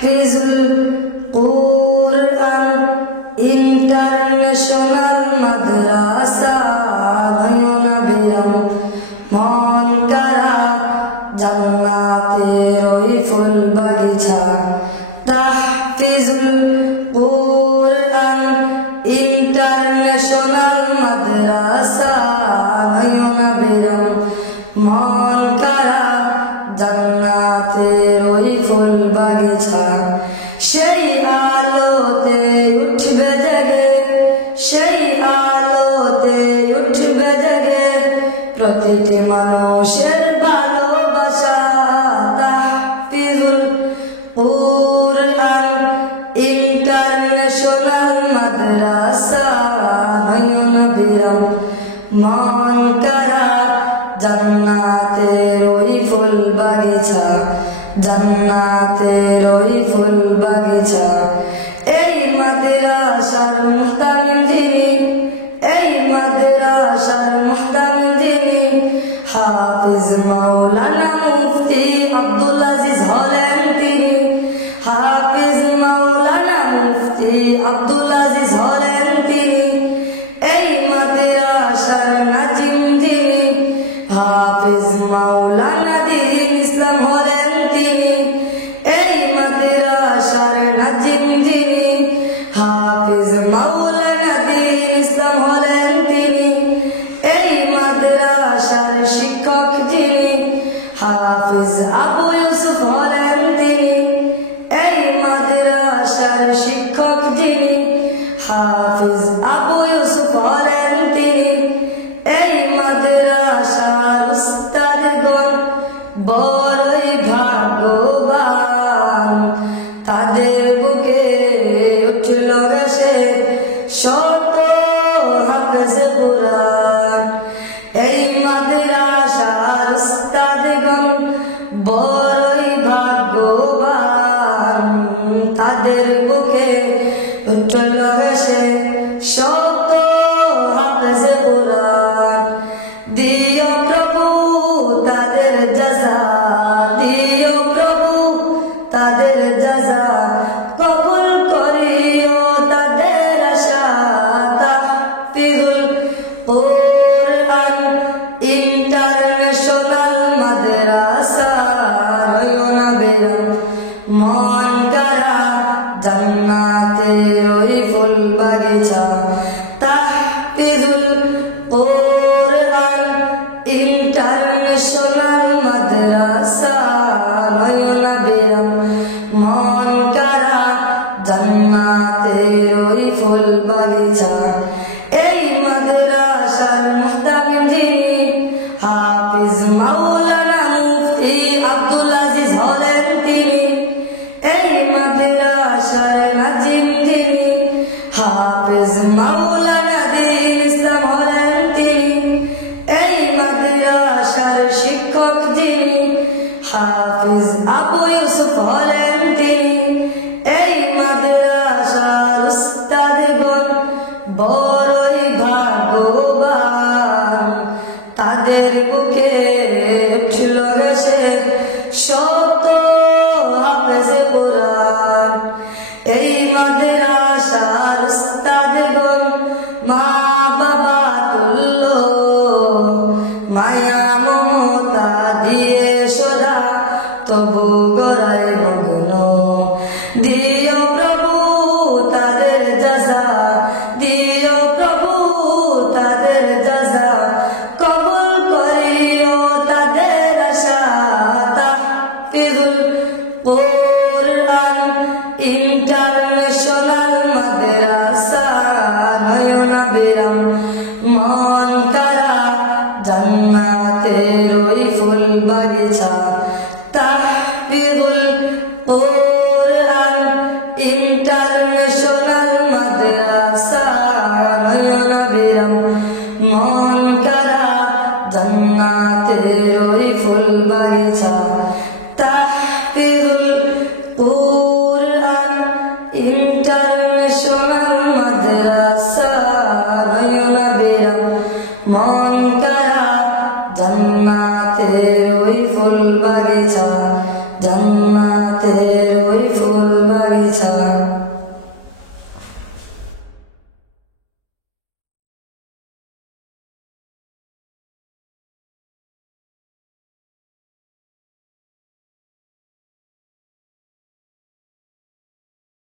তাহফিজুল কুরআন international মাদ্রাসা নয়নাভিরাম মন কারা জান্নাতের ওই ফুল বাগিচা। তাহফিজুল কুরআন ইন্টারন্যাশনাল মাদ্রাসা নয়নাভিরাম মন কারা জান্নাতের ওই ফুল বাগিচা। সেই আলোতে উঠবে জেগে, সেই আলোতে উঠবে জেগে প্রতিটি মানুষের ভালোবাসা। তাহফিজুল কুরআন ইন্টারন্যাশনাল মাদ্রাসা নয়নাভিরাম মন কারা জান্নাতের ওই ফুল বাগিচা, জান্নাতের ওই ফুল বাগিচা। এই মাদ্রাসার মুহতামিম যিনি, এই মাদ্রাসার মুহতামিম যিনি হাফিজ মাওলানা মুফতি আব্দুল আজিজ হলেন তিনি। হাফিজ মাওলানা মুফতি আব্দুল আজিজ হলেন তিনি। এই মাদ্রাসার নাজিম যিনি হাফিজ মাওলানা দ্বীন ইসলাম হলেন তিনি। এই মাদ্রাসার নাজিম যিনি হাফিজ মাওলানা দ্বীন ইসলাম হলেন তিনি। এই মাদ্রাসার শিক্ষক যিনি হাফিজ আবু ইউসুফ হলেন তিনি। এই মাদ্রাসার শিক্ষক যিনি হাফিজ আবু ইউসুফ হলেন তিনি। এই মাদ্রাসার উস্তাদগণ বড়ই ভাগ্যবান, তাদের বুকে উঠল ভেসে শত হাফেজে কুরআন। এই মাদ্রাসার উস্তাদগণ বড়ই ভাগ্যবান, তাদের বুকে উঠল ভেসে শত হাফেজে কুরআন। দিও প্রভু তাদের জাযা, দিও প্রভু তাদের জাযা, কবুল করিও তাদের আশা। তাহফিজুল কুরআন ইন্টারন্যাশনাল মাদ্রাসা নয়নাভিরাম মন কারা জান্নাতের ওই ফুল বাগিচা। তাহফিজুল কুরআন ইন্টারন্যাশনাল মাদ্রাসা নয়নাভিরাম মন কারা জান্নাতের ওই ফুল বাগিচা। এই মাদ্রাসার মুহতামিম যিনি হাফিজ মাওলানা মুফতি আব্দুল আজিজ হলেন তিনি। এই মাদ্রাসার নাজিম যিনি হাফিজ মাওলানা দ্বীন ইসলাম হলেন তিনি। এই মাদ্রাসার শিক্ষক যিনি হাফিজ আবু ইউসুফ হলেন তিনি। এই মাদ্রাসার উস্তাদগণ বড়ই ভাগ্যবান, তাদের বুকে উঠল ভেসে শত হাফেজে কুরআন। এই মাদ্রাসার উস্তাদগণ মা বাবা তুল্য, মায়া মমতা দিয়ে সদা তবু গড়ায় মগ্ন। দিও প্রভু তাদের জাযা, দিও প্রভু তাদের জাযা, কবুল করিও তাদের আশা। তাহফিজুল কুরআন ইন্টারন্যাশনাল মাদ্রাসা নয়নাভিরাম মন কারা জান্নাতের ওই ফুল বাগিচা। তাহফিজুল কুরআন ইন্টারন্যাশনাল মাদ্রাসা নয়নাভিরাম মন কারা জান্নাতের ওই ফুল বাগিচা। তাহফিজুল কুরআন ইন্টারন্যাশনাল মাদ্রাসা নয়নাভিরাম মন কারা জান্নাতের ওই ফুল বাগিচা, জান্নাতের মাদ্রাসা